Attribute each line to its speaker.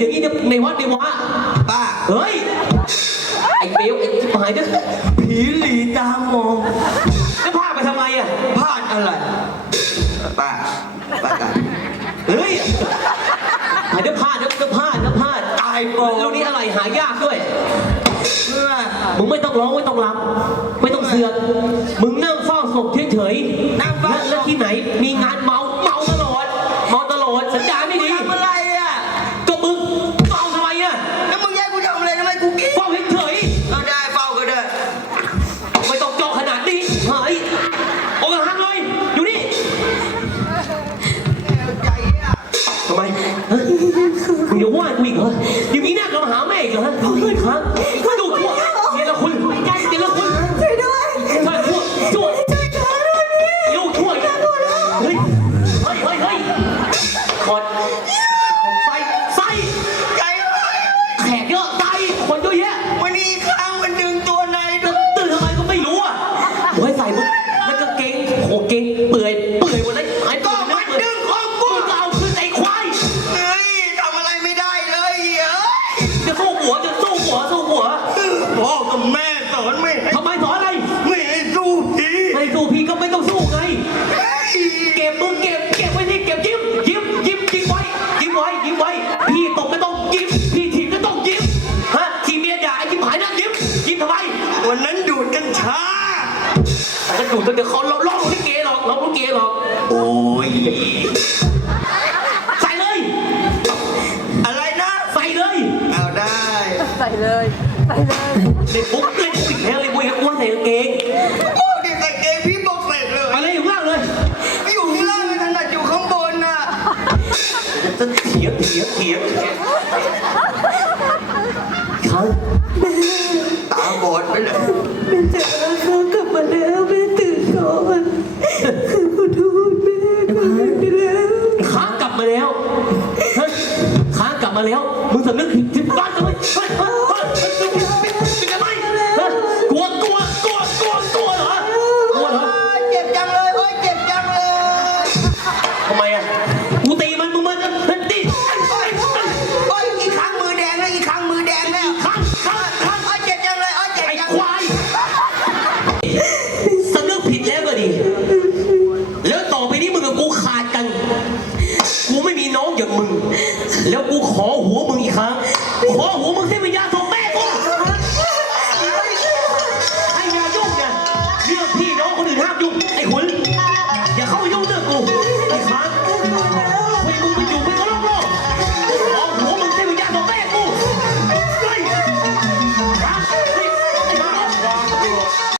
Speaker 1: อย่างนี้ในวัดในวะ
Speaker 2: ป้า
Speaker 1: เฮ้ยไอ้เบลไอ้ที่หายเนี่ยผีหลีตามองแล้วพาไปทำไมอ่ะ
Speaker 2: พลาดอะไรป้ากัน
Speaker 1: เฮ้ยหายเดี๋ยวพลาดตายโปแล้วนี่อะไรหายากด้วยมึงไม่ต้องร้องไม่ต้องรำไม่ต้องเสือกมึงนั่งเฝ้าศพเฉยๆนั่งเฝ้าแล้วที่ไหนมีงานเมาตลอดสัญญาไม่ดี
Speaker 2: ทำอะไรอ่ะ
Speaker 1: ก็มึงเฝ้าทำไมอ่ะ
Speaker 2: แล้วมึงแยกกูทำอะไรทำไมกูกิน
Speaker 1: เฝ้าเฉย
Speaker 2: ๆเอาได้เฝ้าก็ได้
Speaker 1: ไม่ต้องจ่อขนาดนี้เฮ้ยโอ้ยหันเลยอยู่นี่
Speaker 2: ใจอ่ะ
Speaker 1: ทำไมมึงอย่าว่ากูอีกเหรอยังมีหน้ากลับมาหาแม่อีกเหรอครับดูทั่วเดี๋ยวละคุณช่วยด้วยช่วยลูกช่วยเฮ้ยขอดไฟ
Speaker 2: ใจอะไร
Speaker 1: แขกเยอะตายคนเยอะแยะ
Speaker 2: วันนี้ข้างมันดึงตัวใน
Speaker 1: ตื่นทำไมก็ไม่รู้อ่ะโอ้ยใส่มึงแล้วก็เก่งโอ้เก่งเปื่อยหมดเลยไอ้
Speaker 2: ก็มันดึงของกู
Speaker 1: เราคือไอ้ควาย
Speaker 2: เฮ้ยทำอะไรไม่ได้เลย
Speaker 1: จะสู้หัว
Speaker 2: พ่อกับแม่สอนไม่ให้
Speaker 1: ทำไมสอนอะไร
Speaker 2: ไม่ให้สู้
Speaker 1: พี่ก็ไม่ต้องสู้ไงเก็บมึงเก็บไว้ที่เก็บยิ้มไว้พี่ตกก็ต้องยิ้มพี่ถีบก็ต้องยิ้มฮะทีเมียด่าไอ้ยิ้มหายนะยิ้มทำไม
Speaker 2: วันนั้นดูดกัญชา
Speaker 1: จะดูดเดี๋ยวเขาร้องลิเกหรอก
Speaker 2: โอ้ย
Speaker 1: ใส่เลย
Speaker 2: อะไรนะ
Speaker 1: ใส่เลย
Speaker 2: เอาได้
Speaker 3: ใส่เลย
Speaker 1: เด็กปุ๊บปิดแล้วเลยบุยอ้วนใส่กางเกง
Speaker 2: โอ้เด็กใส่เกงพี่บอกเสร็จเลย
Speaker 1: อะไรอยู่ข้างล่างเลย
Speaker 2: ไม่อยู่ข้างล่างเลยถนัดอยู่ข้างบนน่ะ
Speaker 1: จะเถียงครับ
Speaker 2: ตาบอดไปเลย
Speaker 3: แม่จ๋าเขากลับมาแล้วแม่ตื่นก่อนขอโทษแม่ไปแล้ว
Speaker 1: ค้างกลับมาแล้วมึงสำนึกผิดบ้านกันไหมเป็นไงกลัวเหรอ
Speaker 2: เจ็บจังเลยเจ็บจังเลย
Speaker 1: ทำไมอ่ะกูตีมันมึงตี
Speaker 2: อีกครั้งมือแดงแล้ว
Speaker 1: ข้าง
Speaker 2: เจ็บจังเลยเจ็บ
Speaker 1: ไอ้
Speaker 2: จัง
Speaker 1: ควายสำนึกผิดแล้วก็ดีแล้วต่อไปนี้มึงกับกูขาดกันกูไม่มีน้องอย่างมึงแล้วกูขอ